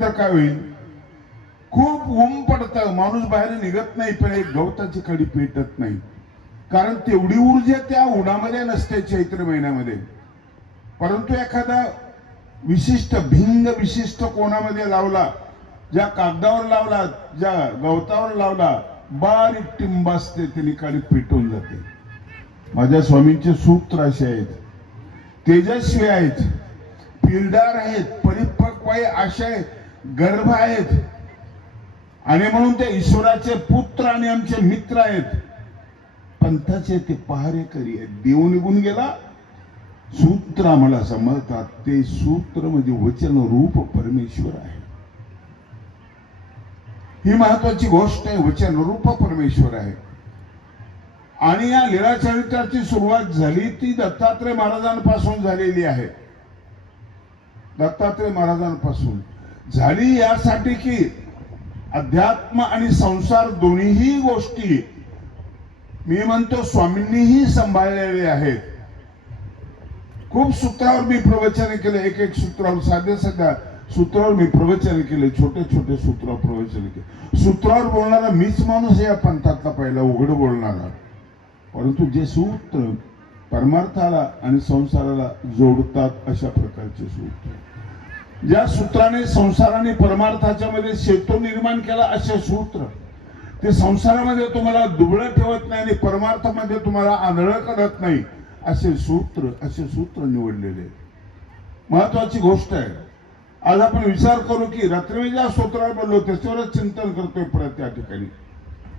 तर काय होईल, खूप ऊन पडतं, माणूस बाहेर निघत नाही, पण एक गवताची कडी पेटत नाही, कारण तेवढी ऊर्जा त्या उन्हामध्ये नसते चैत्र महिन्यामध्ये. परंतु एखादा विशिष्ट भिंग विशिष्ट कोणामध्ये लावला, ज्या कागदावर लावला, ज्या गवतावर लावला, बारीक टिंब असते, त्यांनी काडी पेटून जाते. माझ्या स्वामींचे सूत्र असे आहेत, तेजस्वी आहेत, पिलदार आहेत, परिपक्व आहे, आशय गर्भ आहेत, आणि म्हणून ते ईश्वराचे पुत्र आणि आमचे मित्र आहेत. पंथाचे ते पहारेकरी आहेत. देव निघून गेला, सूत्र आम्हाला समजतात. ते सूत्र म्हणजे वचन रूप परमेश्वर आहे. ही महत्वाची गोष्ट आहे, वचन रूप परमेश्वर आहे. आणि या लीळा चरित्राची सुरुवात झाली ती दत्तात्रय महाराजांपासून झालेली आहे. दत्तात्रय महाराजांपासून झाली यासाठी की अध्यात्म आणि संसार दोन्हीही गोष्टी मी म्हणतो स्वामींनीही सांभाळलेले आहेत. खूप सूत्रावर मी प्रवचन केले, एक एक सूत्रावर, साध्या सूत्रावर मी प्रवचन केले, छोटे छोटे सूत्रावर प्रवचन केले. सूत्रावर बोलणारा मीच माणूस या पंथातला पहिला उघड बोलणारा. परंतु जे सूत्र परमार्थाला आणि संसाराला जोडतात अशा प्रकारचे सूत्र, ज्या सूत्राने संसाराने परमार्थाच्या मध्ये सेतू निर्माण केला असे सूत्र, ते संसारामध्ये तुम्हाला दुबळं ठेवत नाही आणि परमार्थामध्ये तुम्हाला आंधळं करत नाही असे सूत्र निवडलेले. महत्वाची गोष्ट आहे. आज आपण विचार करू की रात्री मी ज्या सूत्रावर बोललो त्याच्यावरच चिंतन करतोय, परत त्या ठिकाणी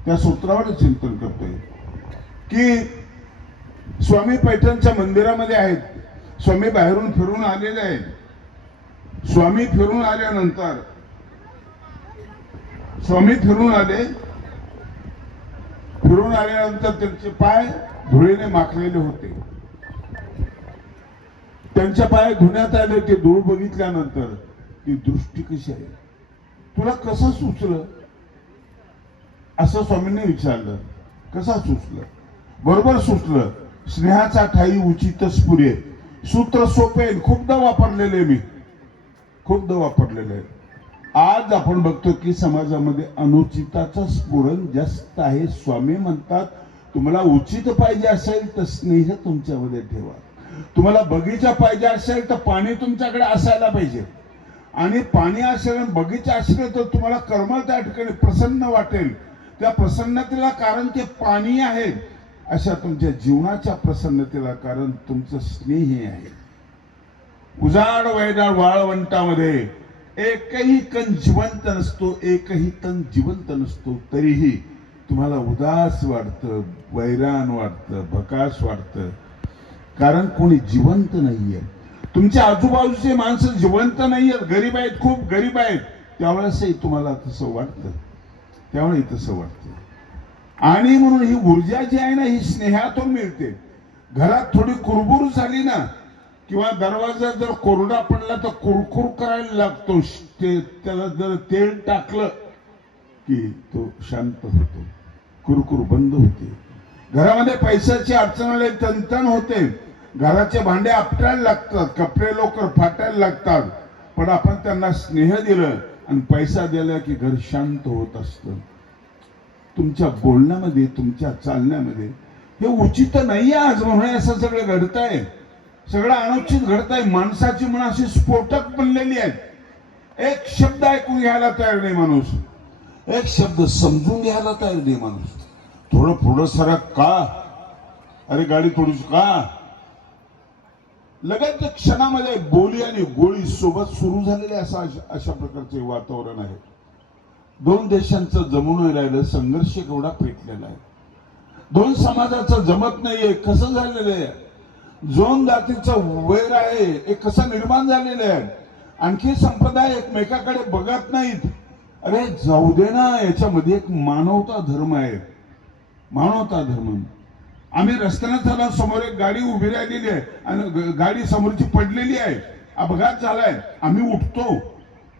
त्या सूत्रावरच चिंतन करतोय की स्वामी पैठणच्या मंदिरामध्ये आहेत. स्वामी बाहेरून फिरून आलेले आहेत. स्वामी फिरून आल्यानंतर त्यांचे पाय धुळीने माखलेले होते. त्यांच्या पाय धुण्यात आले. ते धूळ बघितल्यानंतर ती दृष्टी कशी आहे, तुला कसं सुचलं असं स्वामींनी विचारलं. कसं सुचलं? बरोबर सुचलं. स्नेहाचा ठाई उचित स्फुरे. सूत्र सोपे, खूपदा वापरलेले मी, खूपदा वापरलेले आहे. आज आपण बघतो की समाजामध्ये अनुचिताचं स्फुरण जास्त आहे. स्वामी म्हणतात तुम्हाला उचित पाहिजे असेल तर स्नेह तुमच्यामध्ये ठेवा. तुम्हाला बगीचा पाहिजे असेल तर पाणी तुमच्याकडे असायला पाहिजे, आणि पाणी असेल बगीचा असेल तर तुम्हाला कर्म त्या ठिकाणी प्रसन्न वाटेल. त्या प्रसन्नतेला कारण ते पाणी आहे. अशा तुमच्या जीवनाच्या प्रसन्नतेला कारण तुमचं स्नेह आहे. उजाड वैदाड वाळवंटामध्ये एकही कण जिवंत नसतो, एकही तण जिवंत नसतो. तरीही तुम्हाला उदास वाटतं, वैराण वाटतं, भकास वाटतं, कारण कोणी जिवंत नाहीये. तुमच्या आजूबाजूचे माणसं जिवंत नाहीयेत, गरीब आहेत, खूप गरीब आहेत. त्यावेळेसही तुम्हाला तसं वाटतं, त्यावेळी तसं वाटतं. आणि म्हणून ही ऊर्जा जी आहे ना, ही स्नेहातून मिळते. घरात थोडी कुरबुर झाली ना, किंवा दरवाजा जर कोरडा पडला तर कुरकुर करायला लागतो. त्याला जर तेल टाकलं की तो शांत होतो, कुरकुर बंद होते. घरामध्ये पैशाची अडचण आली, तणतण होते, घराचे भांडे आपटायला लागतात, कपडे लवकर फाटायला लागतात. पण आपण त्यांना स्नेह दिलं आणि पैसा दिला की घर शांत होत असतं. तुमच्या बोलण्यामध्ये, तुमच्या चालण्यामध्ये हे उचित नाही आज म्हणून असं सगळं घडतंय, सगळं अनुचित घडतंय. माणसाची मन अशी स्फोटक बनलेली आहे. एक शब्द ऐकून घ्यायला तयार नाही माणूस, एक शब्द समजून घ्यायला तयार नाही माणूस. थोडं पुढं सरक का, अरे गाडी थोडीशी का, लगेच क्षणामध्ये बोली आणि गोळी सोबत सुरू झालेले अशा प्रकारचे वातावरण आहे. दोन देशांचं जमून राहिलं, संघर्ष एवढा पेटलेला आहे. दोन समाजाचं जमत नाहीये, कसं झालेलं आहे. दोन जातीचं वैर आहे, एक कसं निर्माण झालेलं आहे. आणखी संप्रदाय एकमेकाकडे बघत नाहीत. अरे जाऊ दे ना, याच्यामध्ये एक मानवता धर्म आहे, मानवता धर्म. आम्ही रस्त्याने चालला, समोर एक गाडी उभी राहिलेली आहे आणि गाडी समोरची पडलेली आहे, अपघात झालाय. आम्ही उठतो,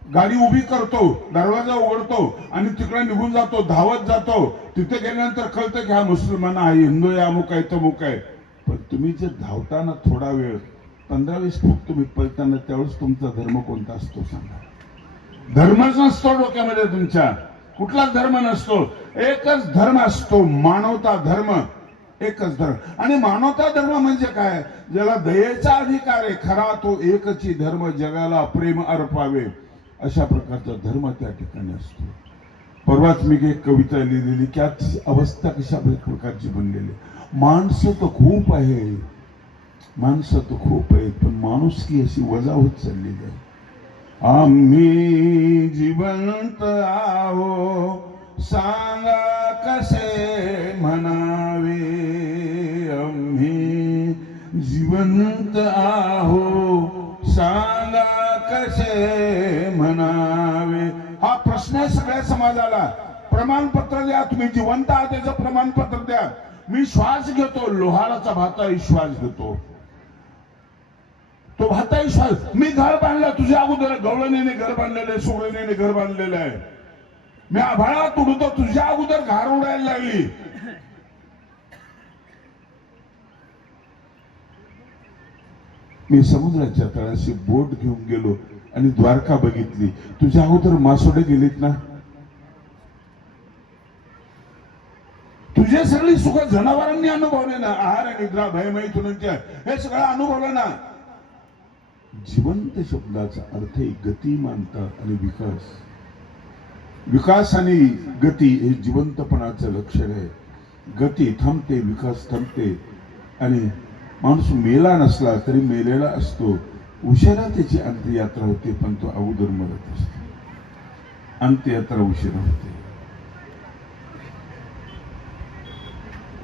गाडी उभी करतो, दरवाजा उघडतो आणि तिकडे निघून जातो, धावत जातो. तिथे गेल्यानंतर कळतं की हा मुसलमान आहे, हिंदू आहे, अमुक आहे, तमुक आहे. पण तुम्ही जे धावताना थोडा वेळ 15-20 फूट तुम्ही पळताना, त्यावेळेस तुमचा धर्म कोणता असतो सांगा. धर्मच नसतो डोक्यामध्ये तुमच्या, कुठलाच धर्म नसतो. एकच धर्म असतो, मानवता धर्म. एकच धर्म. आणि मानवता धर्म म्हणजे काय? ज्याला दयेचा अधिकार आहे खरा, तो एकची धर्म जगाला प्रेम अर्पावे, अशा प्रकारचा धर्म त्या ठिकाणी असतो. परवाच मी एक कविता लिहिलेली की आज अवस्था कशा प्रकारची बनलेली. माणसं तर खूप आहे, माणसं तर खूप आहेत, पण माणुसकी अशी वजा होत चाललेली आहे. आम्ही जिवंत आहो सांगा कसे म्हणावे, आम्ही जिवंत आहो सांगा कसे म्हणावे. हा प्रश्न आहे सगळ्या समाजाला. प्रमाणपत्र द्या, तुम्ही जिवंत आहात त्याचं प्रमाणपत्र द्या. मी श्वास घेतो, लोहाराचा भाताही श्वास घेतो, तो भाताही श्वास. मी घर बांधलं तुझ्या अगोदर, गवळणीने घर बांधलेलं आहे, सोडणीने घर बांधलेलं आहे. मी आभाळात उडतो, तुझ्या अगोदर घार उडायला लागली. मी समुद्राच्या तळाशी बोट घेऊन गेलो आणि द्वारका बघितली. तुझ्या अगोदर मासोडे गेलीत ना. तुझे सगळी सुख जनावरांनी अनुभवले ना. आहार, निद्रा, भय, मैथुनांच्या हे सगळं अनुभवलं ना. जिवंत शब्दाचा अर्थ आहे गतिमानता आणि विकास. विकास आणि गती हे जिवंतपणाचं लक्षण आहे. गती थांबते, विकास थांबते. आणि माणूस मेला नसला तरी मेलेला असतो. उशिरा त्याची अंत्ययात्रा होते, पण तो अगोदर मरत असतो. अंत्ययात्रा उशिरा होते.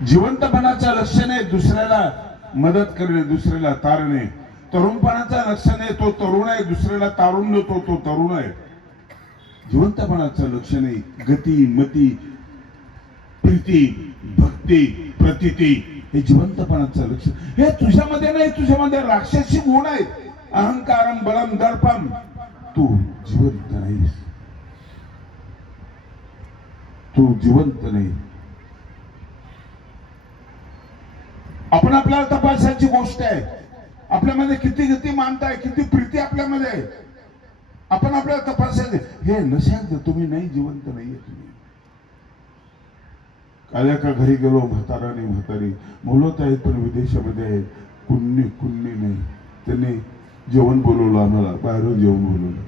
जिवंतपणाचं लक्षण आहे दुसऱ्याला मदत करणे, दुसऱ्याला तारणे. तरुणपणाचं लक्षण आहे तो तरुण आहे, दुसऱ्याला तारून देतो तो तरुण आहे. जिवंतपणाचं लक्षण आहे गती, मती, प्रीती, भक्ती, प्रतिती. हे जिवंतपणाचं लक्षण. हे तुझ्यामध्ये नाही, तुझ्यामध्ये राक्षसी गुण आहेत. अहंकारम, बलम, दर्पम. तू जिवंत नाहीस, तू जिवंत नाही. आपण आपल्याला तपासायची गोष्ट आहे. आपल्यामध्ये किती गतिमानता आहे, किती प्रीती आपल्यामध्ये आहे. आपण आपल्याला तपासायचे. हे नशात तुम्ही नाही, जिवंत नाहीये तुम्ही. काल एका घरी गेलो, म्हाताराने म्हातारी मुलत आहेत पण विदेशामध्ये आहेत. कुण्णी नाही. त्यांनी जेवण बोलवलं आम्हाला, बाहेरून जेवण बोलवलं,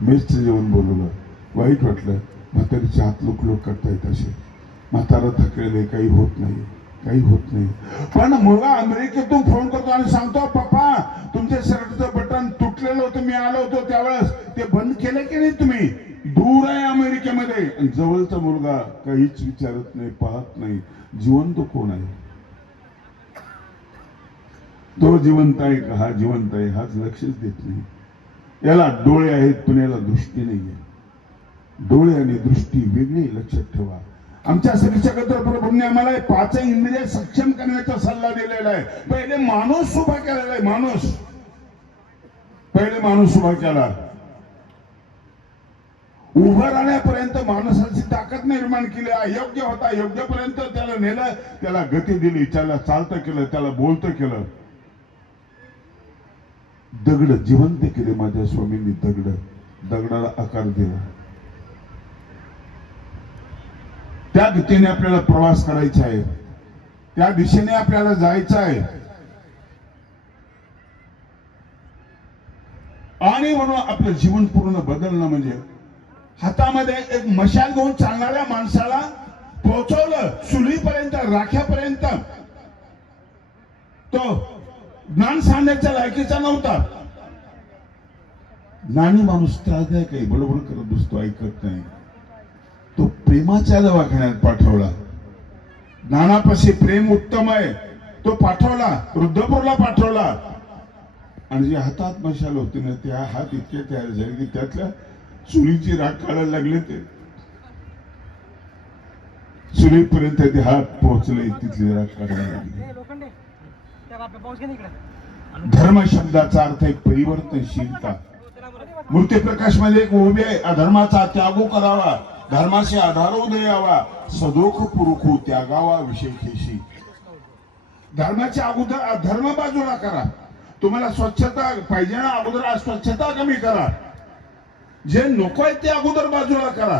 मेसचं जेवण बोलवलं. वाईट वाटलं. म्हातारीचे हात लोक करतायत असे. म्हातारा थकलेले, काही होत नाही, काही होत नाही. पण मुलगा अमेरिकेतून फोन करतो आणि सांगतो, पप्पा तुमच्या शर्टचं बटन तुटलेलं होतं, मी आलो होतो त्यावेळेस, ते बंद केलं की नाही तुम्ही. दूर आहे अमेरिकेमध्ये. जवळचा मुलगा काहीच विचारत नाही, पाहत नाही. जिवंत कोण आहे? तो जिवंत आहे का, हा जिवंत आहे, हाच लक्षच देत नाही. याला डोळे आहेत पण याला दृष्टी नाहीये. डोळे आणि दृष्टी वेगळी, लक्षात ठेवा. आमच्या सरीक्षकत्र प्रभूंनी आम्हाला 5 इंद्रिय सक्षम करण्याचा सल्ला दिलेला आहे. पहिले माणूस उभा केलेला आहे. माणूस पहिले माणूस उभा केला. उभं राहण्यापर्यंत माणसाची ताकद निर्माण केली. अयोग्य होता, योग्यपर्यंत त्याला नेलं, त्याला गती दिली, त्याला चालतं केलं, त्याला बोलतं केलं. दगड जिवंत केले माझ्या स्वामींनी. दगडाला आकार दिला. त्या गतीने आपल्याला प्रवास करायचा आहे, त्या दिशेने आपल्याला जायचं आहे. आणि म्हणून आपलं जीवन पूर्ण बदलणं म्हणजे हातामध्ये एक मशाल घेऊन चालणाऱ्या माणसाला पोहोचवलं चुलीपर्यंत, राख्यापर्यंत. तो ज्ञान सांगण्याच्या लायकीचा नव्हता. ज्ञानी माणूस त्रासदायक आहे, बडबड करत बसतो, ऐकत नाही. तो प्रेमाच्या दवाखान्यात पाठवला. ज्ञानापाशी प्रेम उत्तम आहे, तो पाठवला. रुद्रपूरला पाठवला. आणि जे हातात मशाल होते ना, त्या हात इतके तयार झाले की त्यातल्या चुलीची राख काढायला लागले. ते चुलीपर्यंत ते हात पोहोचले, तिथली राख काढायला लागली. धर्म शब्दाचा अर्थ एक परिवर्तनशीलता. मूर्तीप्रकाश मध्ये एक उभे आहे. अधर्माचा त्यागो करावा, धर्माशी आधारो द्यावा, सदोख पुरुखू त्यागावा विषयेशी. धर्माच्या अगोदर अधर्म बाजूला करा. तुम्हाला स्वच्छता पाहिजे ना, अगोदर अस्वच्छता कमी करा. जे नको आहे ते अगोदर बाजूला करा.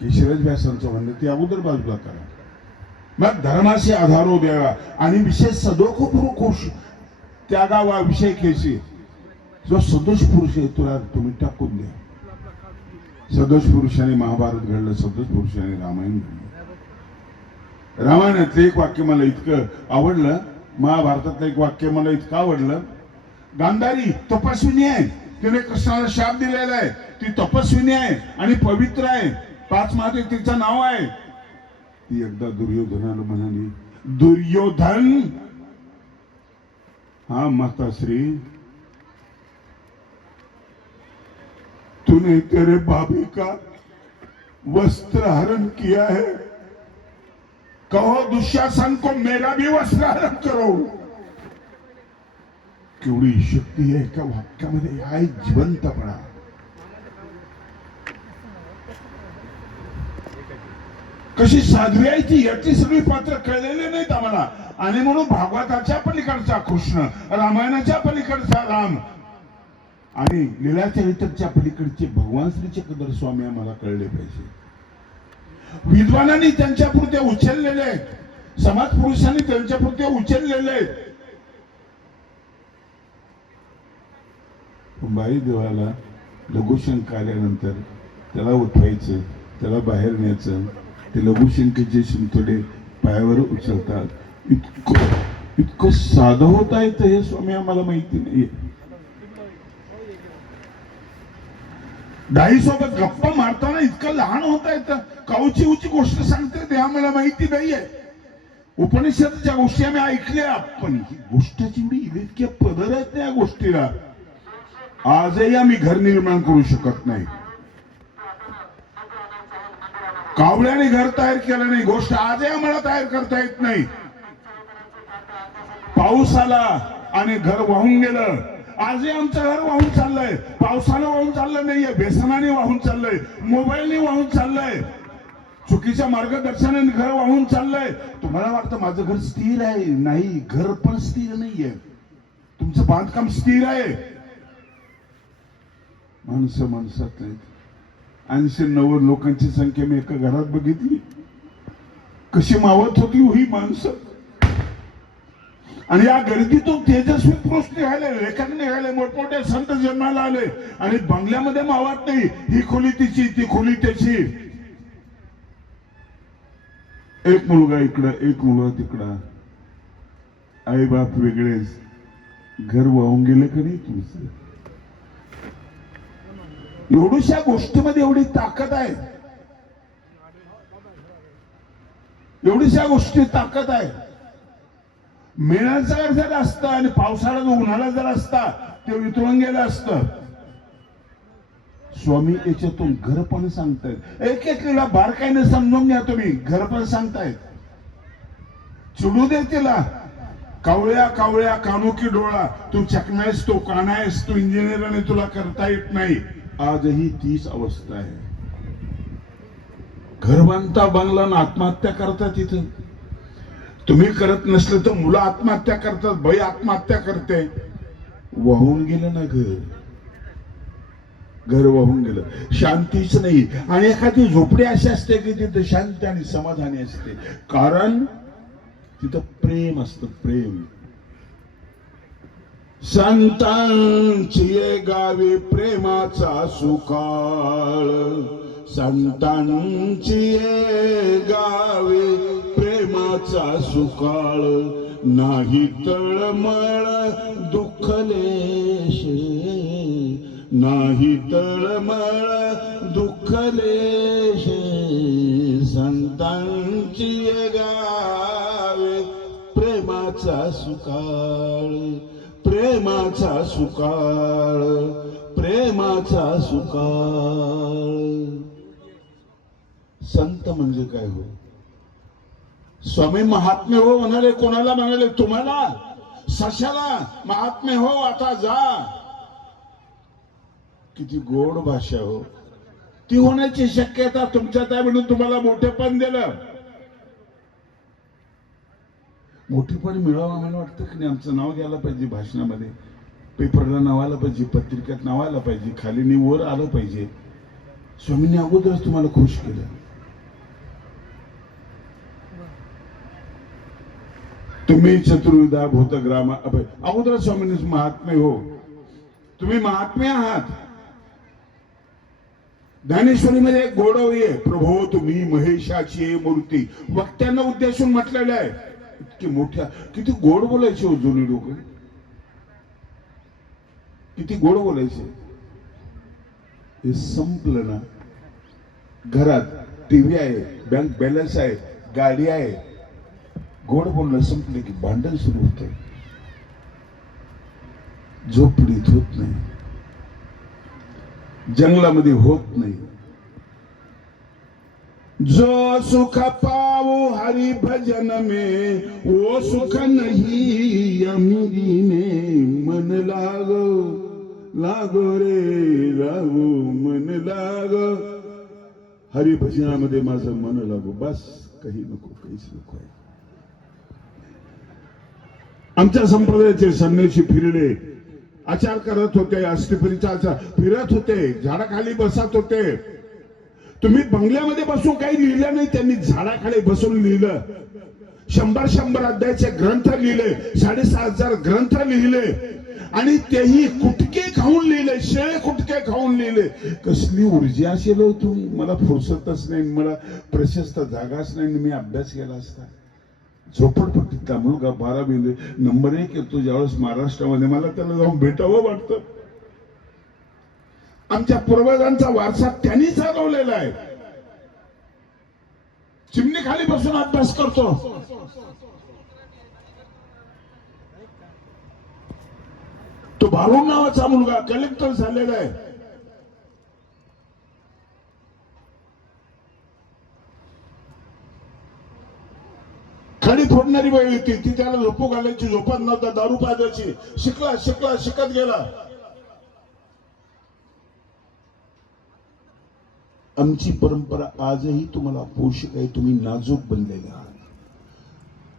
केशवराज व्यासांचं म्हणणं ते अगोदर बाजूला करा, मग धर्माशी आधारो द्यावा. आणि विशेष सदोख पुरुष त्यागावा विषय केशी. जो सदोष पुरुष आहे तुला तुम्ही टाकून द्या. सदोष पुरुषाने महाभारत घडलं, सदोष पुरुषाने रामायण घडलं. रामायणातलं एक वाक्य मला इतकं आवडलं, महाभारतातलं एक वाक्य मला इतकं आवडलं. गांधारी तपस्विनी आहे, तिने कृष्णाला शाप दिलेला आहे, ती तपस्विनी आहे आणि पवित्र आहे, 5 माते तिचं नाव आहे. ती एकदा दुर्योधनाला म्हणाली, दुर्योधन, हा माताश्री, तूने तेरे भाभी का वस्त्र हरण किया है, कहो दुशासन को मेरा भी वस्त्र हरण करो. केवढी शक्ती आहे एका वाक्यामध्ये, हा जिवंतपणा. कशी साध्वी आहे ती, याची सगळी पात्र कळलेली नाहीत आम्हाला. आणि म्हणून भागवताच्या पलीकडचा कृष्ण, रामायणाच्या पलीकडचा राम आणि लीला चरित्रच्या पलीकडचे भगवान श्री चक्रधर स्वामी आम्हाला कळले पाहिजे. विद्वानांनी त्यांच्या पुरते उचललेले आहेत, समाज पुरुषांनी त्यांच्या पुरते उचललेले आहेत. बाई देवाला लघुशंक आल्यानंतर त्याला उठवायचं, त्याला बाहेर न्यायचं, ते लघुशंकेचे शिंतोडे पायावर उचलतात. इतकं साधं होता येतं हे स्वामी आम्हाला माहिती नाहीये. दाई सोबत गप्पा मारताना इतकं लहान होता येतं, काऊची उची गोष्ट सांगते ते आम्हाला माहिती नाहीये. उपनिषदच्या गोष्टी आम्ही ऐकल्या, पण ही गोष्टाची एवढी इतक्या पदर आहेत त्या गोष्टीला आजही आम्ही घर निर्माण करू शकत नाही. कावळ्याने घर तयार केलं नाही, गोष्ट आजही आम्हाला तयार करता येत नाही. पाऊस आला आणि घर वाहून गेलं, आजही आमचं घर वाहून चाललंय. पावसानं वाहून चाललं नाहीये, व्यसनाने वाहून चाललंय, मोबाईलने वाहून चाललंय, चुकीच्या मार्गदर्शनाने घर वाहून चाललंय. तुम्हाला वाटतं माझं घर स्थिर आहे, नाही, घर पण स्थिर नाहीये. तुमचं बांधकाम स्थिर आहे. माणसं माणसात नाहीत. 80-90 लोकांची संख्या मी एका घरात बघितली, कशी मावत होती ही माणसं. आणि या गर्दीतून तेजस्वी पुरुष निघाले, लेखक निघाले, मोठमोठे संत जन्माला आले आणि बंगल्यामध्ये मावत नाही. ही खोली तिची, ती खोली त्याची. एक मुलगा इकडं, एक मुलगा तिकडं, आई बाप वेगळेच, घर वाहून गेले का नाही तुमचं. एवढ्याशा गोष्टीमध्ये एवढी ताकद आहे, एवढीशा गोष्टी ताकद आहे. मेणाचा जर असतं आणि पावसाळा उन्हाळा जर असता ते वितळून गेलं असतं. स्वामी याच्यातून घर पण सांगतायत. एक एकला बारकाईने समजून घ्या तुम्ही, घर पण सांगतायत. चिडू दे तिला, कावळ्या कावळ्या कानुकी डोळा, तू चकनायस, तो कानायस, तू इंजिनियर आणि तुला करता येत नाही. आजही तीच अवस्था आहे. घर बांधता बंगला आत्महत्या करतात. तिथं तुम्ही करत नसले तर मुलं आत्महत्या करतात, बाई आत्महत्या करते. वाहून गेलं ना घर, घर वाहून गेलं. शांतीच नाही. आणि एखादी झोपडी अशी असते की तिथं शांती आणि समाधानी असते, कारण तिथं प्रेम असतं, प्रेम. संतांची गावी प्रेमाचा सुकाळ, संतांची गावी प्रेमाचा सुकाळ. नाही तळमळ दुःखलेश, नाही तळमळ दुःखलेश. संतांची गावी प्रेमाचा सुकाळ, प्रेमाचा सुकाळ, प्रेमाचा सुकाळ. संत म्हणजे काय हो? स्वामी महात्मे हो म्हणाले. कोणाला म्हणाले? तुम्हाला, सशाला. महात्मे हो, आता जा. किती गोड भाषा हो. ती होण्याची शक्यता तुमच्यात आहे म्हणून तुम्हाला मोठेपण दिलं. मोठेपण मिळावं आम्हाला वाटतं की नाही, आमचं नाव घ्यायला पाहिजे भाषणामध्ये. पेपरला नाव आलं पाहिजे, पत्रिकेत नाव आलं पाहिजे, खाली वर आलं पाहिजे. स्वामींनी अगोदरच तुम्हाला खुश केलं. तुम्ही चतुर्विधा भूतग्राम अगोदर स्वामींनी महात्मे हो, तुम्ही महात्मे आहात. ज्ञानेश्वरीमध्ये एक गोडवी आहे, प्रभो तुम्ही महेशाची मूर्ती. वक्त्यांना उद्देशून म्हटलेलं आहे. इतकी मोठ्या, किती गोड बोलायचे हो जुनी लोक, किती गोड बोलायचे. हे संपलं ना. घरात टीव्ही आहे, बँक बॅलन्स आहे, गाडी आहे, गोड बोलणं संपले की भांडण सुरू होतं. झोपडीत होत नाही, जंगलामध्ये होत नाही. जो सुख पाओ हरि भजन में वो सुख नहीं अमीरी में. मन लागो लागो रे लागो मन लागो, हरि भजनामध्ये माझं मन लागो, बस काही नको, काहीच नको आहे. आमच्या संप्रदायाचे संन्यासी फिरले, आचार करत होते, अष्टपरीचा आचार फिरत होते, झाडाखाली बसत होते. तुम्ही बंगल्यामध्ये बसून काही लिहिलं नाही, त्यांनी झाडाखाली बसून लिहिलं. 100 अध्यायाचे ग्रंथ लिहिले, 6,500 ग्रंथ लिहिले, आणि तेही कुटके खाऊन लिहिले, शेळे कुटके खाऊन लिहिले. कसली ऊर्जा असेल हो तुम्ही. मला फुरसतच नाही, मला प्रशस्त जागाच नाही, मी अभ्यास केला असता. झोपडपट्टीतला मुलगा 12वी नंबर 1 येतो ज्यावेळेस महाराष्ट्रामध्ये, मला त्याला जाऊन भेटावं वाटतं. आमच्या पूर्वजांचा वारसा त्यांनी चालवलेला आहे. चिमणी खाली बसून अभ्यास करतो. तो भारून नावाचा मुलगा कलेक्टर झालेला आहे. खाली फोडणारी बाई होती, ती त्याला झोपू घालायची, झोपत नव्हता, दारू पाजायची. शिकला शिकला शिकत गेला. आमची परंपरा आजही तुम्हाला पोषक आहे. तुम्ही नाजूक बनलेले आहात,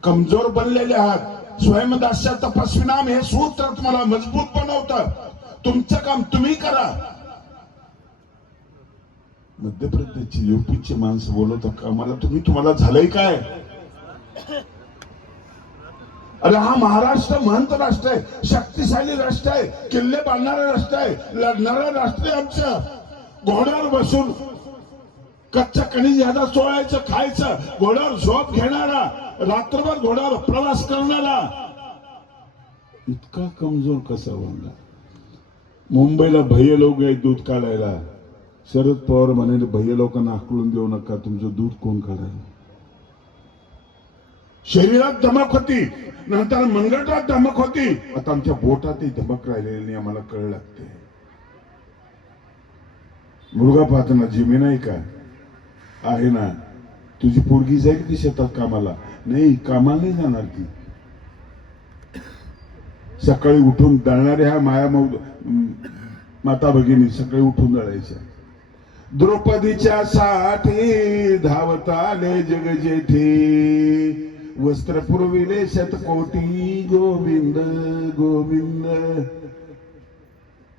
कमजोर बनलेले आहात. स्वयंदास्य तपस्विनाम हे सूत्र तुम्हाला मजबूत बनवतं. तुमचं काम तुम्ही करा. मध्य प्रदेशची यूपीची माणसं बोलत कामाला तुम्हाला झालंय काय. अरे हा महाराष्ट्र महंत राष्ट्र आहे, शक्तिशाली राष्ट्र आहे, किल्ले बांधणारा राष्ट्र आहे, लढणारा राष्ट्र आहे. आमच्या घोड्यावर बसून कच्च्या कणीस यादा चोळायचं, खायचं, घोड्यावर झोप घेणारा, रात्रभर घोड्यावर प्रवास करणारा इतका कमजोर कसा बनला. मुंबईला भैया लोक आहेत दूध काढायला. शरद पवार म्हणाले भैया लोकांना आकलून देऊ नका, तुमचं दूध कोण काढायला. शरीरात धमक होती, नंतर मनगटात धमक होती, आता आमच्या बोटातही धमक राहिलेली नाही. आम्हाला कळ लागते. मुलगा पाहताना जिमी नाही का आहे ना, तुझी पोरगी जाईल की शेतात कामाला. नाही, कामाला नाही जाणार ती. सकाळी उठून दळणाऱ्या ह्या माया माता भगिनी सकाळी उठून दळायच्या. द्रौपदीच्या साठी धावत आले जग जेठी, वस्त्र पुरविले शतकोटी गोविंद गोविंद.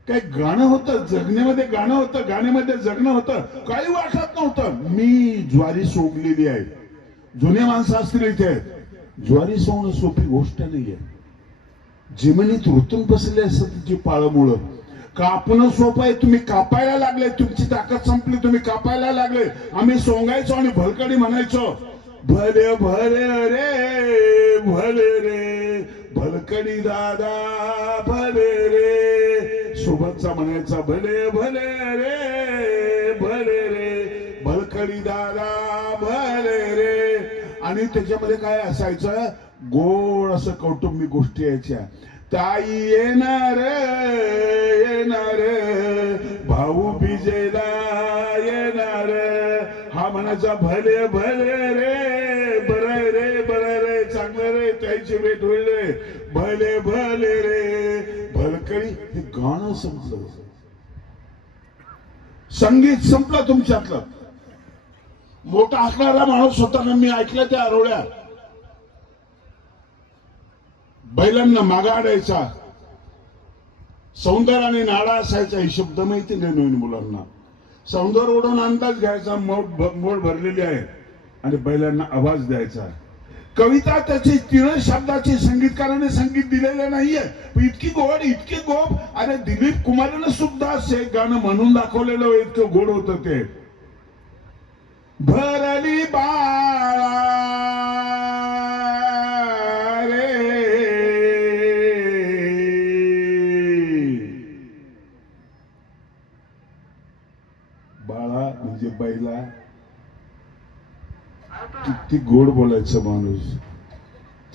काय गाणं होतं, जगण्यामध्ये गाणं होतं, गाण्यामध्ये जगणं होतं. काही वाटत नव्हतं. मी ज्वारी सोडलेली आहे. जुन्या माणसं असतील इथे, ज्वारी सोडणं सोपी गोष्ट नाहीये. जिमनीत रुतून बसले असत तिची पाळमुळं. कापणं सोपं आहे. तुम्ही कापायला लागले, तुमची ताकद संपली, तुम्ही कापायला लागले. आम्ही सोंगायचो आणि भलकडी म्हणायचो, भले भले रे भले रे भलकडी दादा भले रे. सोबतचा म्हणायचा भले भले रे भले रे भलकडी दादा भले रे. आणि त्याच्यामध्ये काय असायचं, गोड असं कौटुंबिक गोष्टी यायच्या. ताई येणार येणार, भाऊ बिजेला येणार. हा म्हणायचा भले भले रे, बरं रे बरं रे, चांगलं रे, त्याची भेट होईल रे, भले भले रे भलकडी. हे गाणं संपलं, संगीत संपलं तुमच्यातलं. मोठा हसणारा माणूस होता ना, मी ऐकलं त्या आरोळ्या. बैलांना मागाडायचा, सौंदर्य आणि नाडा असायचा हे शब्द माहिती नाही नवीन मुलांना. सौंदर्य उडून अंदाज घ्यायचा, मोड भरलेली आहे आणि बैलांना आवाज द्यायचा. कविता त्याची 3 शब्दाची संगीतकाराने संगीत दिलेलं नाहीये, इतकी गोड इतकी गोड. अरे दिलीप कुमारने सुद्धा असे गाणं म्हणून दाखवलेलं, इतकं गोड होतं ते. भरली बाळा रे बाळा म्हणजे बैला. किती गोड बोलायचं माणूस.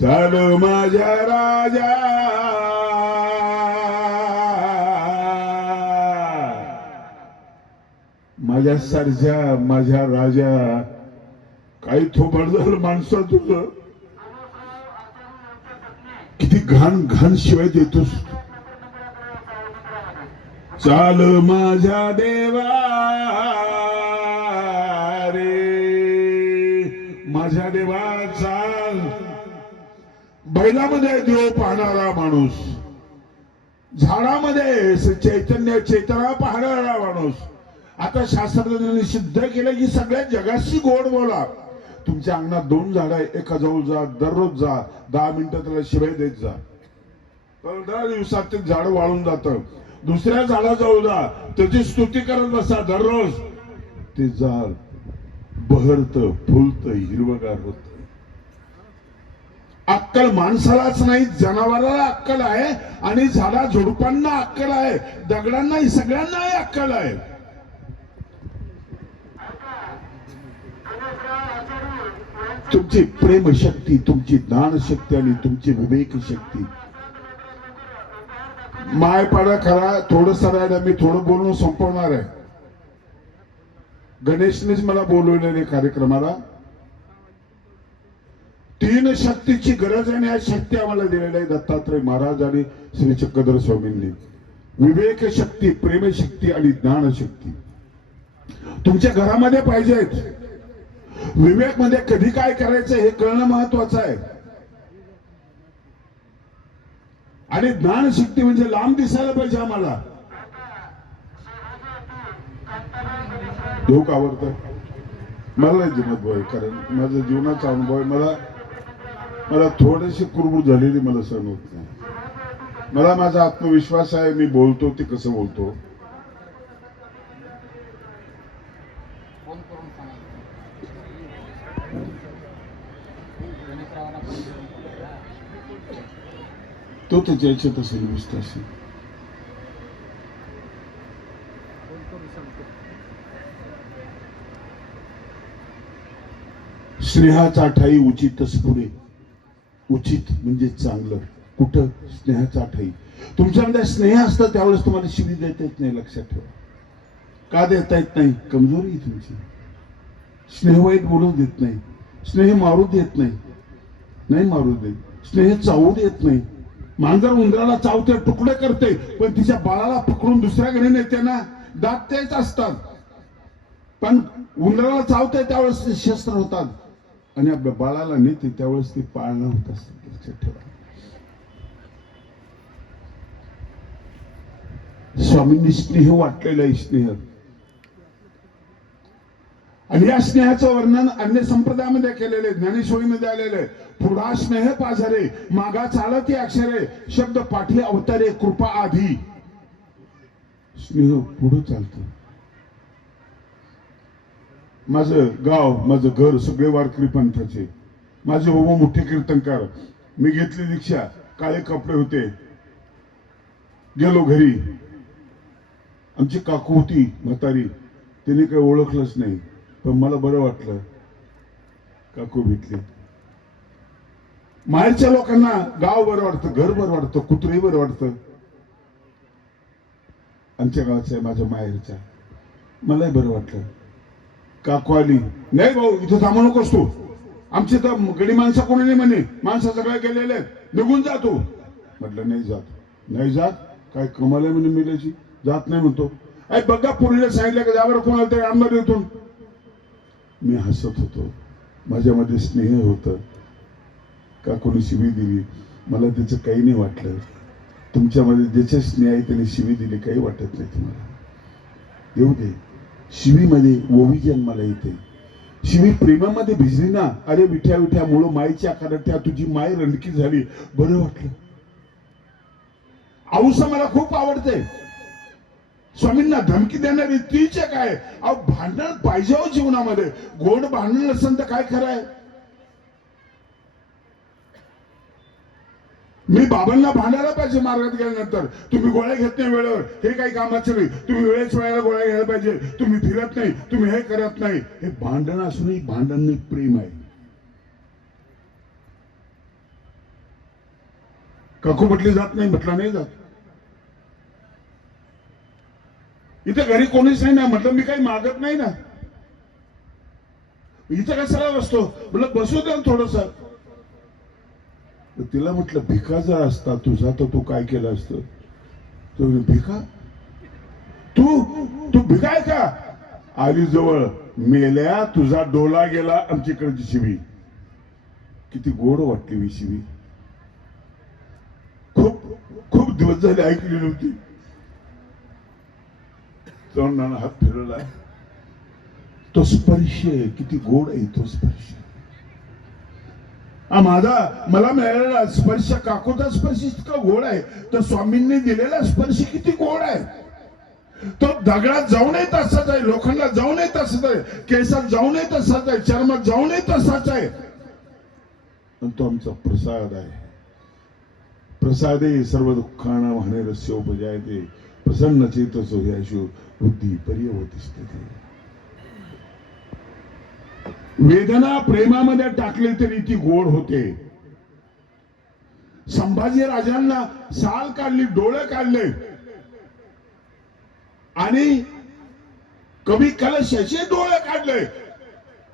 चाल माझ्या राजा माझ्या सरजा माझ्या राजा. काही थोबड झालं माणसा तुझं. किती घाण घाण शिवाय देतोस. चाल माझ्या देवा माझ्या देवाचा. बैलामध्ये देव पाहणारा माणूस, झाडामध्ये चैतना पाहणारा माणूस. आता शास्त्रज्ञांनी सिद्ध केलं की सगळ्या जगाशी गोड बोला. तुमच्या अंगणात 2 झाडं आहे, एका जवळ जा, दररोज जा, 10 मिनिटं त्याला शिवाय देत जा. 15 दिवसात ते झाड वाळून जातं. दुसऱ्या झाडाजवळ जा, त्याची स्तुती करत बसा दररोज. ते झाड बहरत फुलत हिरवगार होत. अक्कल माणसालाच नाही, जनावराला अक्कल आहे आणि झाडा झुडपांना अक्कल आहे, दगडांनाही सगळ्यांनाही अक्कल आहे. तुमची प्रेमशक्ती, तुमची ज्ञानशक्ती आणि तुमची विवेक शक्ती. मायपाडा खरा. थोडं राहिलं, मी थोडं बोलून संपवणार आहे. गणेशनेच मला बोलवलेले कार्यक्रमाला. 3 शक्तीची गरज आहे आणि या शक्ती आम्हाला दिलेल्या आहे दत्तात्रय महाराज आणि श्री चक्रधर स्वामींनी. विवेक शक्ती, प्रेमशक्ती आणि ज्ञानशक्ती तुमच्या घरामध्ये पाहिजेत. विवेक मध्ये कधी काय करायचं हे कळणं महत्वाचं आहे. आणि ज्ञानशक्ती म्हणजे लांब दिसायला पाहिजे आम्हाला. लोक आवडतं मला जमत भाई, कारण माझा जीवनाचा अनुभव आहे. मला थोडीशी कुरबुर झालेली मला सहन होत नाही. मला माझा आत्मविश्वास आहे, मी बोलतो ते कसं बोलतो. तो त्याच्या याच्यात असेल नुसतं असेल. स्नेहाचा ठाई उचितच पुढे. उचित म्हणजे चांगलं. कुठं स्नेहाचा ठाई. तुमच्यामध्ये स्नेह असतं त्यावेळेस तुम्हाला शिवी देता येत नाही, लक्षात ठेवा. का देता येत नाही? कमजोरी तुमची. स्नेह वाईट बोलू देत नाही, स्नेह मारू देत नाही, नाही मारू देत. स्नेह चावू देत नाही. मांजर उंदराला चावते, तुकडे करते, पण तिच्या बाळाला पकडून दुसऱ्या घरी नेते ना, दात तेच असतात. पण उंदराला चावते त्यावेळेस ते शस्त्र होतात आणि आपल्या बाळाला नेते त्यावेळेस ते पाळणं होत असतात, लक्षात ठेवा. स्वामींनी स्नेह वाटलेला आहे, स्नेह. आणि या स्नेहाचं वर्णन अन्य संप्रदायामध्ये केलेले, ज्ञानेश्वरीमध्ये आलेले. पुढा स्नेह पाझरे, मागा चालती अक्षरे, शब्द पाठी अवतरे, कृपा आधी. स्नेह पुढे चालतं. माझं गाव, माझं घर सगळे वारकरी पंथाचे. माझे बाबा मोठे कीर्तनकार. मी घेतली दीक्षा, काळे कपडे होते. गेलो घरी. आमची काकू होती म्हातारी, तिने काही ओळखलंच नाही, पण मला बरं वाटलं काकू भेटली. माहेरच्या लोकांना गाव बरं वाटतं, घर बरं वाटतं, कुत्रही बरं वाटतं. आमच्या गावचं आहे, माझ्या माहेरच्या. मलाही बरं वाटलं. काकू आली. नाही भाऊ, इथं थांबू नकोस तू, आमची तर गडी माणसं कोणी नाही म्हणे, माणसं सगळ्या गेलेले आहेत, निघून जा तू. म्हटलं नाही जात. नाही जात काय कमाल आहे म्हणे मिल्याची, जात नाही म्हणतो. अरे बघा पुरीला सांगितलं का जावर कोणाला तरी आणणार इथून. मी हसत होतो, माझ्यामध्ये स्नेह होतं. काकूने शिवी दिली, मला त्याचं काही नाही वाटलं. तुमच्यामध्ये ज्याच्या स्नेह आहे त्याने शिवी दिली, काही वाटत नाही तुम्हाला. येऊ दे. शिवीमध्ये ओवी जन्माला येते. शिवी प्रेमामध्ये भिजली ना, अरे विठ्या विठ्या मुळ माईच्या करट्या तुझी माय रणकी झाली, बरं वाटलं. औस मला खूप आवडते. स्वामींना धमकी देणारी तीच काय. अहो भांडण पाहिजे हो जीवनामध्ये. गोड भांडण नसेल तर काय खरंय. मी बाबांना भांडायला पाहिजे मार्गात गेल्यानंतर. तुम्ही गोळ्या घेत नाही वेळेवर, हे काही कामाचं नाही. तुम्ही वेळेच वेळेला गोळ्या घ्यायला पाहिजे. तुम्ही फिरत नाही, तुम्ही हे करत नाही. हे भांडण असूनही भांडण नाही, प्रेम आहे. काकू म्हटली जात नाही, म्हटलं नाही जात. इथे घरी कोणीच नाही ना, म्हटलं मी काही मागत नाही ना. इथं कशाला बसतो, म्हटलं बसू द्या थोडस. तिला म्हटलं भिका जर असता तुझा तर तू काय केलं असतं. तो भिका, तू भिकाय का. आली जवळ, मेल्या तुझा डोला गेला आमच्याकडची शिवी. किती गोड वाटली ही शिवी. खूप खूप दिवस झाले ऐकली नव्हती. तोंडाने हात फिरवला. तो स्पर्श किती गोड आहे. तो स्पर्श माझा मला मिळालेला स्पर्श, काकूचा स्पर्श इतका गोड आहे. तर स्वामींनी दिलेला स्पर्श किती गोड आहे. तो दगडात जाऊनही तसाच आहे, लोखंडात जाऊनही तसाच आहे, केसात जाऊनही तसाच आहे, चर्मात जाऊनही तसाच आहे. तो आमचा प्रसाद आहे. प्रसादे सर्व दुःखाना वाहने रस्योपजायते प्रसन्न चेतसो यशो बुद्धी पर्यवतिष्ठते. वेदना प्रेमामध्ये टाकली तरी ती गोड होते. संभाजी राजांना साल काढली, डोळे काढले आणि कवी कलशाचे डोळे काढले.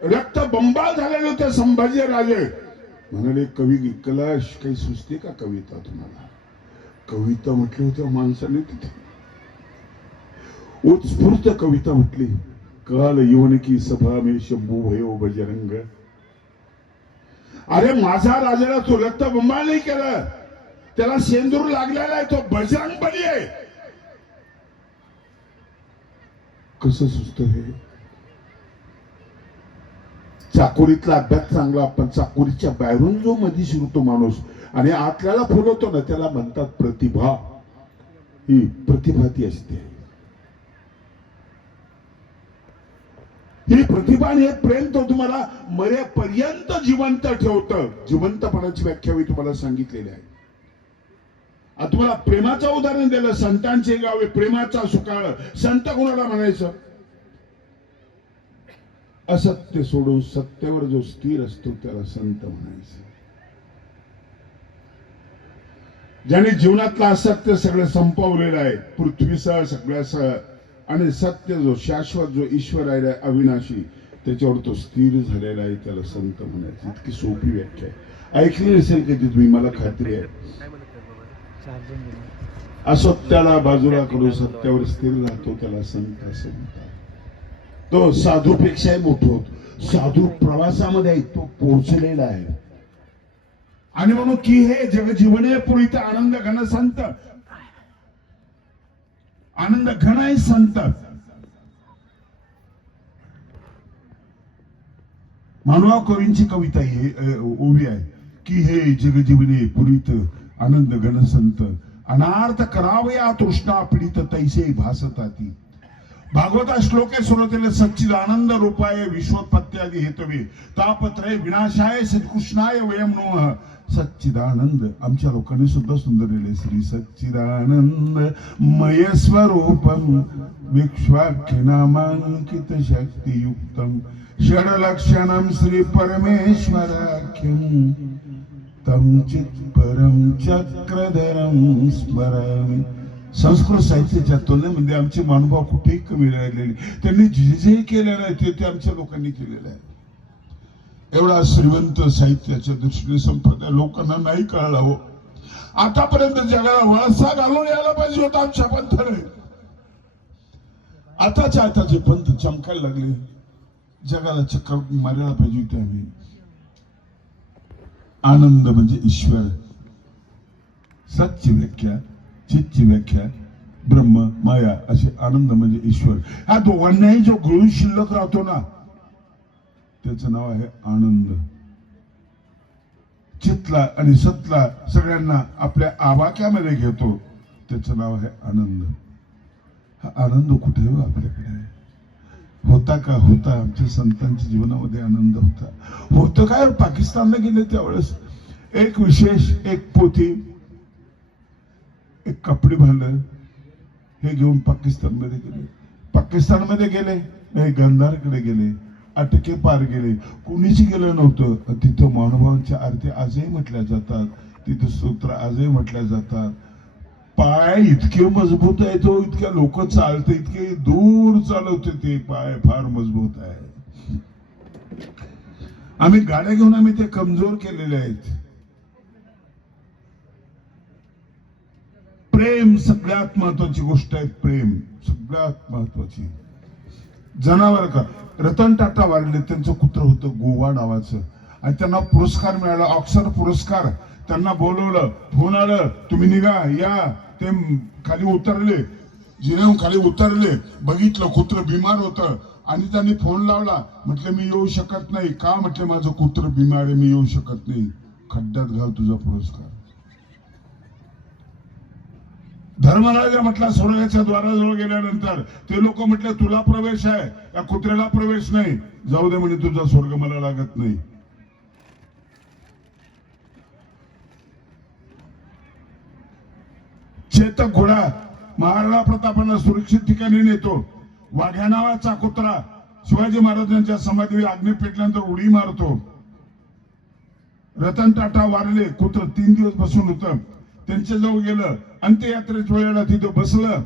रक्त बंबाळ झालेले होते संभाजी राजे. म्हणाले कवी कलश काही सुचते का कविता तुम्हाला. कविता म्हटली होत्या माणसाने तिथे. उत्स्फूर्त कविता म्हटली. काल यवन की सभा में शंभू भयो बजरंग. अरे माझा राजाला तो रक्त बंबाळ नाही केलं, त्याला शेंदूर लागलेला आहे, तो बजरंग बली आहे. कसं सुचत हे. चाकोरीतला अभ्यास चांगला, पण चाकोरीच्या बाहेरून जो मध्ये शिरतो माणूस आणि आतल्याला फुलवतो ना, त्याला म्हणतात प्रतिभा. ही प्रतिभा ती असते. ही प्रतिभा आणि हे प्रेम तो तुम्हाला मरेपर्यंत जिवंत ठेवतं. जिवंतपणाची व्याख्या मी तुम्हाला सांगितलेली आहे. आता तुम्हाला प्रेमाचं उदाहरण दिलं. संतांचे गावे प्रेमाचा सुकाळ. संत कोणाला म्हणायचं. असत्य सोडून सत्यावर जो स्थिर असतो त्याला संत म्हणायचं. ज्याने जीवनातलं असत्य सगळं संपवलेलं आहे, पृथ्वीसह सगळ्यासह, आणि सत्य जो शाश्वत जो ईश्वर आहे अविनाशी, त्याच्यावर तो स्थिर झालेला आहे, त्याला संत म्हणायचं. इतकी सोपी व्याख्या आहे. ऐकली नसेल कधी तुम्ही, मला खात्री आहे. असत्याला बाजूला करून सत्यावर स्थिर राहतो त्याला संत असं म्हणतात. तो साधूपेक्षाही मोठा होतो. साधू प्रवासामध्ये आहे, तो पोहोचलेला आहे. आणि म्हणून की हे जग जीवने पुरित आनंद घन संत. आनंद घन आहे संत. मानव कवींची कविता ही ओवी आहे की हे जगजीवने पुरित आनंद घन संत. अनार्थ करावया तृष्णा पीडित तैसे भासताती. भागवता श्लोके सुरुवातीला सच्चिदानंद रूपाय विश्वोत्पत्त्यादि हेतवे तापत्रय विनाशाय सत्कृष्णाय वयम नमः. सच्चिदानंद आमच्या लोकांनी सुद्धा सुंदर लिहिले. श्री सच्चिदानंद मय स्वरूपम विश्वाख्य नामांकित शक्तियुक्तम षडलक्षणम श्री परमेश्वराख्यम तम चित् परम चक्रधरम स्मरामि. संस्कृत साहित्याच्या तुलनेमध्ये आमचे महानुभाव कुठेही कमी राहिलेले. त्यांनी जे जे केलेलं आहे ते आमच्या लोकांनी केलेलं आहे. एवढा श्रीमंत साहित्याच्या दृष्टीने संप्रदाय लोकांना नाही कळला हो. आतापर्यंत जगाला वळसा घालून यायला पाहिजे होता आमच्या पंथाने. आताचे पंथ चमकायला लागले. जगाला चक्कर मारायला पाहिजे होते आम्ही. आनंद म्हणजे ईश्वर. सच्ची व्याख्या चित्तची व्याख्या ब्रह्म माया असे आनंद म्हणजे ईश्वर. ह्या दोघांनाही जो गळून शिल्लक राहतो ना त्याचं नाव आहे आनंद. चितला आणि सतला सगळ्यांना आपल्या आवाक्यामध्ये घेतो त्याचं नाव आहे आनंद. हा आनंद कुठे हो आपल्याकडे होता का? होता. आमच्या संतांच्या जीवनामध्ये आनंद होता. होतं काय? पाकिस्तानला गेले त्यावेळेस एक विशेष एक पोथी एक कपडे भांड हे घेऊन पाकिस्तानमध्ये गेले. पाकिस्तानमध्ये गेले नाही गांधारकडे गेले, अटके पार गेले, कुणीच गेलं नव्हतं. तिथं महानुभावांच्या आरती आजही म्हटल्या जातात, तिथं स्तोत्र आजही म्हटल्या जातात. पाय इतके मजबूत आहे, तो इतक्या लोक चालते, इतके दूर चालवते, ते पाय फार मजबूत आहे. आम्ही गाड्या घेऊन आम्ही ते कमजोर केलेले आहेत. प्रेम सगळ्यात महत्वाची गोष्ट आहे. प्रेम सगळ्यात महत्वाची. जनावर का रतन टाटा वारले, त्यांचं कुत्र होतं गोवा नावाचं आणि त्यांना पुरस्कार मिळाला, ऑस्कर पुरस्कार. त्यांना बोलवलं, फोन आलं, तुम्ही निघा या. ते खाली उतरले, जिन्याहून खाली उतरले, बघितलं कुत्र बिमार होतं आणि त्यांनी फोन लावला. म्हटलं मी येऊ शकत नाही. का? म्हटलं माझं कुत्र बिमार आहे, मी येऊ शकत नाही. खड्ड्यात घाल तुझा पुरस्कार. धर्मराजा म्हटला स्वर्गाच्या द्वाराजवळ गेल्यानंतर ते लोक म्हटले तुला प्रवेश आहे, या कुत्र्याला प्रवेश नाही. जाऊ दे म्हणे, तुझा स्वर्ग मला लागत नाही. चेतक घोडा महाराणा प्रतापांना सुरक्षित ठिकाणी नेतो. वाघ्या नावाचा कुत्रा शिवाजी महाराजांच्या समाधीवर अग्नी पेटल्यानंतर उडी मारतो. रतन टाटा वारले, कुत्र 3 दिवस बसून होतं. त्यांच्या जवळ गेलं, अंत्ययात्रेच्या वेळेला तिथं बसलं,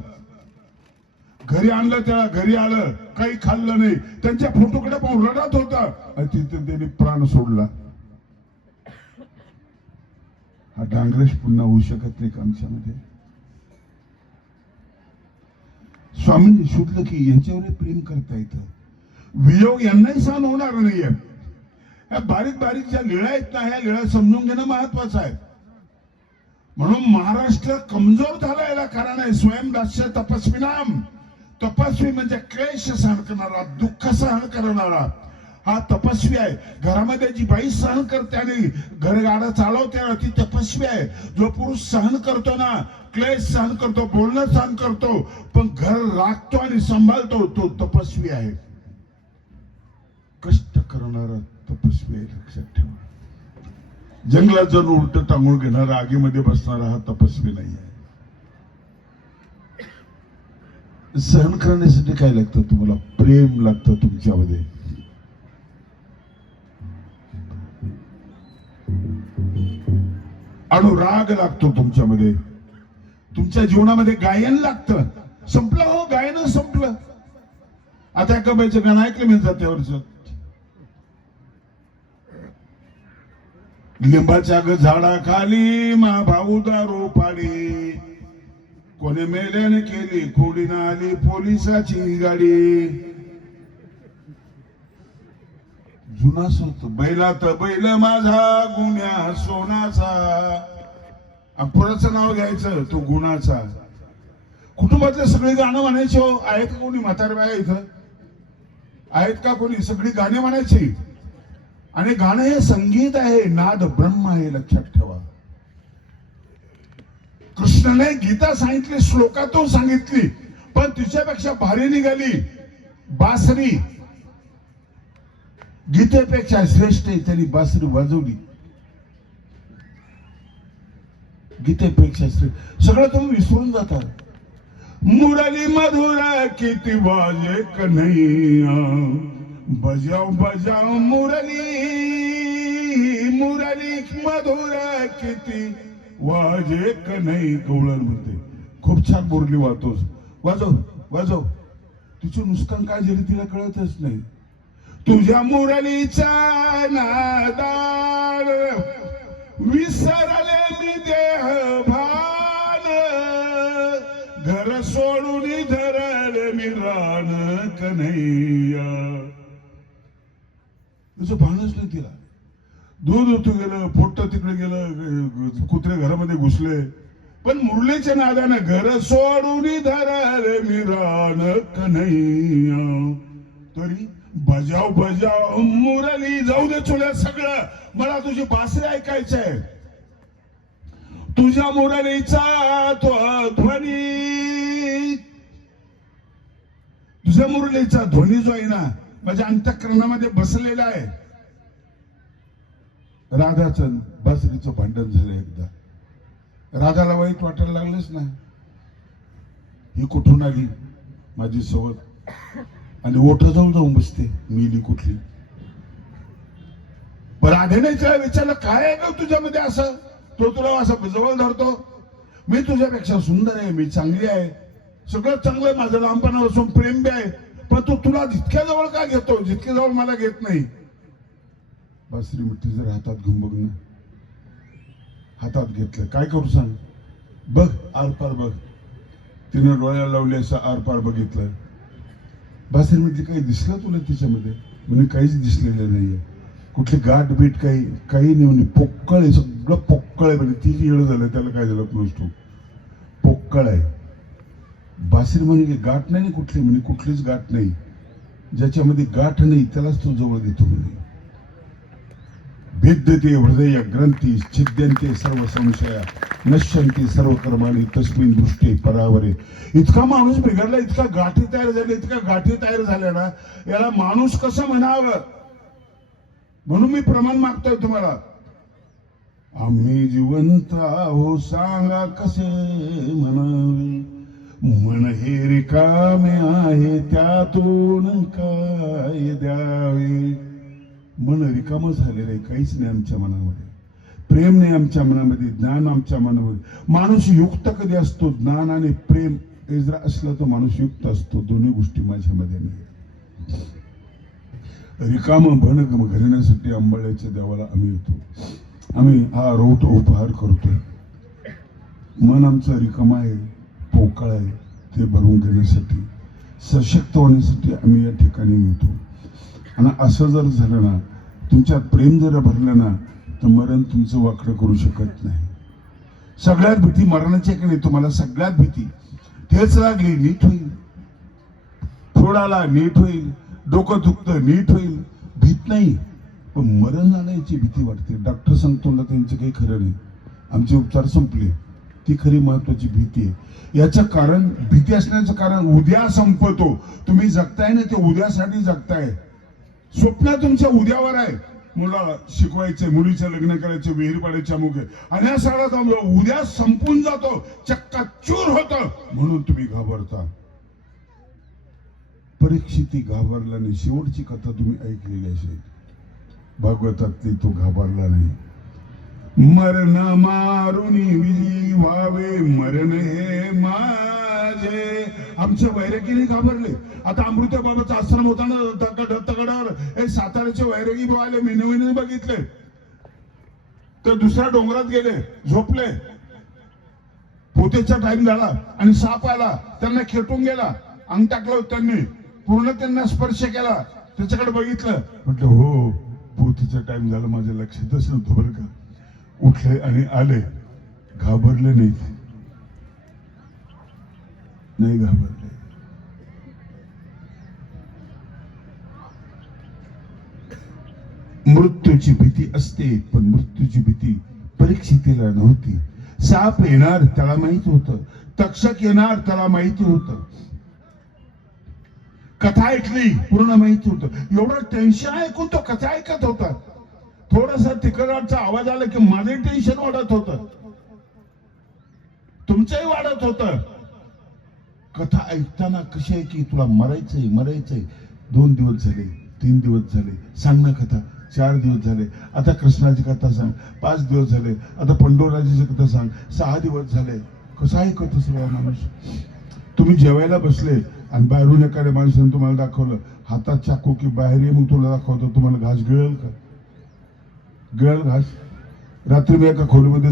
घरी आणलं, त्याला घरी आलं, काही खाल्लं नाही. त्यांच्या फोटोकडे पाहून रडत होता आणि तिथे त्यांनी प्राण सोडला. हा डांगरेश पुन्हा होऊ शकत नाही का आमच्यामध्ये? स्वामींनी शोधलं की यांच्यावर प्रेम करता येतं. वियोग यांनाही सहन होणार नाहीये. या बारीक बारीक ज्या लीळा आहेत ना, ह्या लीळा समजून घेणं महत्वाचं आहे. म्हणून महाराष्ट्र कमजोर झाला याला कारण आहे स्वयंदास्य तपस्विनाम. तपस्वी म्हणजे क्लेश सहन करणारा, दुःख सहन करणारा हा तपस्वी आहे. घरामध्ये जी बाई सहन करते आणि घरगाडा चालवते ती तपस्वी आहे. जो पुरुष सहन करतो ना, क्लेश सहन करतो, बोलणं सहन करतो, पण घर राखतो आणि सांभाळतो, तो तपस्वी आहे. कष्ट करणारा तपस्वी आहे, लक्षात ठेवा. जंगलात जाऊन उलट टांगून घेणारा, आगीमध्ये बसणारा हा तपस्वी नाही आहे. सहन करण्यासाठी काय लागतं तुम्हाला? प्रेम लागतं तुमच्यामध्ये. अनुराग लागतो तुमच्यामध्ये. तुमच्या जीवनामध्ये गायन लागतं. संपलं हो, गायन संपलं. आता एका बाईचं गाणं ऐकलं मी जात्यावरचं. लिंबाच्या झाडाखाली मा भाऊ दारू पाडी, कोणी मेल्याने केली खोडीनं आली पोलिसाची गाडी. जुना सोत बैलात बैल माझा गुन्ह्या सोनाचा. पुराचं नाव घ्यायचं तो गुणाचा. कुटुंबातले सगळे गाणं म्हणायचे हो. आहेत का कोणी म्हातारे बाया इथं? आहेत का कोणी? सगळी गाणी म्हणायची. आणि गाणं हे संगीत आहे, नाद ब्रह्म आहे, लक्षात ठेवा. कृष्णाने गीता सांगितली, श्लोकातून सांगितली, पण तिच्यापेक्षा भारी निघाली बासरी. गीतेपेक्षा श्रेष्ठ आहे, त्यांनी बासरी वाजवली. गीतेपेक्षा श्रेष्ठ. सगळं तुम्ही विसरून जातात. मुरली मधुरा किती वाजे कन्हैया, बजाव बजाव मुरली, मुरली मधुरा किती वाजे कन्हैया. गवळण म्हणते, खूप छान मुरली वाजतोस, वाजव वाजव. तिचं नुकसान काय झाली तिला कळतच नाही. तुझ्या मुरलीच्या नादान विसरले मी देह भान, घर सोडून धरले मी रान कन्हैया. तुझं भानच नाही तिला. दूध होतं गेलं, पोट तिकडे गेलं, कुत्रे घरामध्ये घुसले, पण मुरलीच्या नादानं घर सोडून धराले मी रान कन्हैया. तरी बजाव बजाव मुरली, जाऊ दे चुल्या सगळं, मला तुझी बासरी ऐकायचंय. तुझ्या मुरलीचा तो ध्वनी, तुझ्या मुरलीचा ध्वनी जो आहे ना माझ्या अंतःकरणामध्ये बसलेला आहे. राधाचं बासरीचं भांडण झालं एकदा. राधाला वाईट वाटायला लागलंच ना, ही कुठून आली माझी सवत आणि ओठाजवळ जाऊन बसते, मिली कुठली. पण राधेने विचारलं काय आहे ग तुझ्यामध्ये असं, तो तुला असं जवळ धरतो. मी तुझ्यापेक्षा सुंदर आहे, मी चांगली आहे, सगळं चांगलं आहे, माझं लहानपणापासून प्रेम बी आहे, पण तू तुला जितक्या जवळ का घेतो, जितक्या जवळ मला घेत नाही. बासरी मिठी जर हातात घेऊन बघ ना, हातात घेतलं काय करू सांग, बघ आरपार बघ. तिने डोळ्याला लावले असं आरपार बघितलं. बासरी मिठी काही दिसलं तुला तिच्यामध्ये? म्हणजे काहीच दिसलेलं नाहीये, कुठली गाठ बीट काही नाही म्हणे. पोक्कळ आहे, सगळं पोक्कळ आहे म्हणजे. तिची येळ झालं त्याला काय झालं कुणास, पोक्कळ आहे. बासरी म्हणजे गाठ नाही कुठली, म्हणजे कुठलीच गाठ नाही. ज्याच्यामध्ये गाठ नाही त्यालाच तो जवळ घेतो म्हणे. भेद्यते हृदय ग्रंथी छिद्यंते सर्व संशया नश्यंती सर्व कर्माणी तस्मिन दृष्टी परावरे. इतका माणूस बिघडला, इतका गाठी तयार झाल्या, इतका गाठी तयार झाल्या ना, याला माणूस कसं म्हणावं. म्हणून मी प्रमाण मागतोय तुम्हाला. आम्ही जिवंत आहो सांगा कसे म्हणावे, मन हे रिकामे आहे त्यातून काय द्यावे. मन रिकाम झालेलं आहे, काहीच नाही आमच्या मनामध्ये, प्रेम नाही आमच्या मनामध्ये, ज्ञान आमच्या मनामध्ये. माणूस युक्त कधी असतो, ज्ञान आणि प्रेम हे जर असलं तर माणूस युक्त असतो. दोन्ही गोष्टी माझ्यामध्ये नाही. रिकाम भण घालण्यासाठी अंबाळ्याच्या देवाला आम्ही येतो. आम्ही हा रोट उपहार करतोय. मन आमचं रिकाम आहे, पोकळ आहे, ते भरून घेण्यासाठी, सशक्त होण्यासाठी आम्ही या ठिकाणी मिळतो. आणि असं जर झालं ना, तुमच्यात प्रेम जर भरलं ना, तर मरण तुमचं वाकडं करू शकत नाही. सगळ्यात भीती मरणाची की नाही तुम्हाला, सगळ्यात भीती तेच लागली, नीट होईल, फोडाला नीट होईल, डोकं दुखतं नीट होईल, भीत नाही. पण मरण आल्याची भीती वाटते. डॉक्टर सांगतो ना त्यांचं काही खरं नाही, आमचे उपचार संपले, ती खरी महत्वाची भीती आहे. याचं कारण, भीती असण्याचं कारण उद्या संपतो. तुम्ही जगताय ना ते उद्यासाठी जगताय. स्वप्न तुमच्या उद्यावर आहे. मुलाला शिकवायचंय, मुलीचं लग्न करायचं, विहीर पाडायच्या मुखे, आणि या सगळा उद्या संपून जातो, चक्काचूर होतं, म्हणून तुम्ही घाबरता. परीक्षिती घाबरला नाही. शेवटची कथा तुम्ही ऐकलेली असेल भागवतातली, तो घाबरला नाही. मरण मारुनी विजी व्हावे, मरण हे माझे. आमच्या वैरागीने घाबरले. आता अमृता बाबाचा आश्रम होता ना तगडावर, हे साताऱ्याचे वैरागी आले, मी नवीन बघितले. तर दुसऱ्या डोंगरात गेले, झोपले. पोतेचा टाइम झाला आणि साप आला, त्यांना खेटून गेला, अंग टाकलं त्यांनी, पूर्ण त्यांना स्पर्श केला. त्याच्याकडे बघितलं, म्हटलं हो पोतेचा टाइम झाला, माझ्या लक्षातच नव्हतं बरं का. उठले आणि आले, घाबरले नाही घाबरले. मृत्यूची भीती असते, पण मृत्यूची भीती परीक्षितीला नव्हती. साप येणार त्याला माहित होतं, तक्षक येणार त्याला माहिती होतं, कथा ऐकली पूर्ण माहिती होतं. एवढं टेन्शन ऐकून तो कथा ऐकत होता. थोडासा तिकडचा आवाज आला की माझे टेन्शन वाढत होतं, तुमचंही वाढत होतं. कथा ऐकताना कशी आहे की तुला मरायचंय. 2 दिवस झाले, 3 दिवस झाले, सांग ना कथा. 4 दिवस झाले, आता कृष्णाची कथा सांग. 5 दिवस झाले, आता पंडोराजीची कथा सांग. 6 दिवस झाले. कसा ऐकतो सगळा माणूस. तुम्ही जेवायला बसले आणि बाहेरून एखाद्या माणसाने तुम्हाला दाखवलं हातात चाकू की बाहेर ये, मग तुला दाखवतो, तुम्हाला घास गिळेल का? गिळेल घास? रात्री मी एका खोलीमध्ये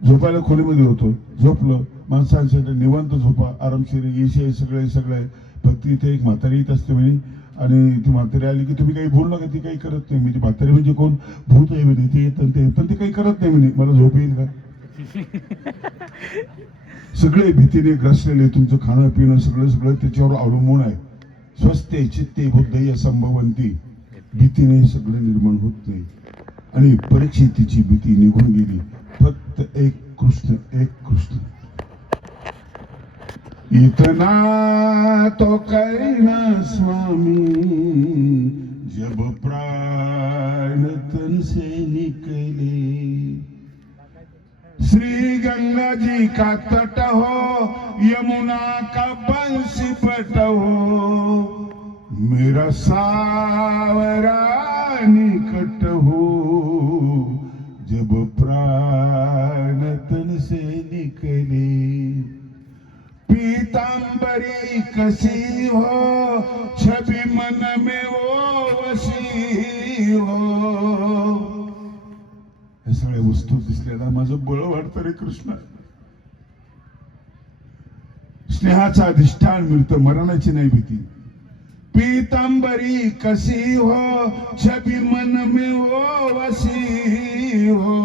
झोपायला खोलीमध्ये होतो. झोपलो. माणसांसाठी निवांत झोपा, आरामशीर, येशे सगळे. फक्त इथे एक म्हातारी येत असते म्हणे, आणि ती म्हातारी आली की तुम्ही काही बोल नका, ती काही करत नाही. म्हणजे म्हातारी म्हणजे कोण? भूत आहे म्हणे, ते येत ते, पण ते काही करत नाही म्हणे. मला झोप येईल का? सगळे भीतीने ग्रसलेले, तुमचं खाणं पिणं सगळं सगळं त्याच्यावर अवलंबून आहे. स्वस्ते चित्ते बुद्धय संभवंती, भीतीने सगळं निर्माण होत नाही. आणि परीक्षितीची भीती निघून गेली. फक्त एक कृष्ण, एक कृष्ण. इतना तो करना स्वामी, जब प्राण तन से निकले. श्री गंगा जी का तट हो, यमुना का बंसी पट हो, मेरा सावरा निकट हो, जब प्राण तन से निकले. पीतांबरी कसी हो, छवि मन में वो वसी हो. या सगळ्या वस्तू दिसलेला माझं बळ वाढतं रे कृष्ण. स्नेहाचं अधिष्ठान मिळतं, मरणाची नाही भीती. पीतांबरी कसी हो, छवि मन में वो वसी हो,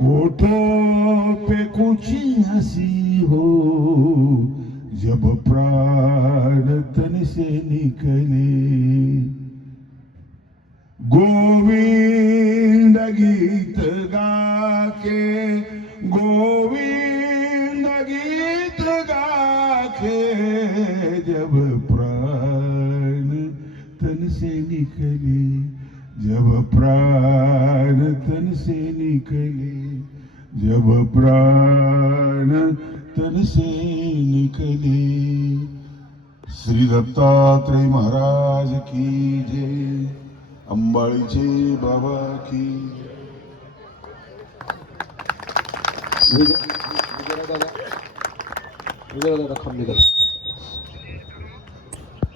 ओठों पे कुछ हंसी हो, जब प्राण तन से निकले. गोविंद गीत गा के, गोविंद गीत गा के, जब प्राण तन से निकले, जब प्राण तन से निकले, जब प्राण तन से निकले. श्री दत्तात्रय महाराज की जय. अंबाळीचे बाबा की. विजय दादा खांबेकर.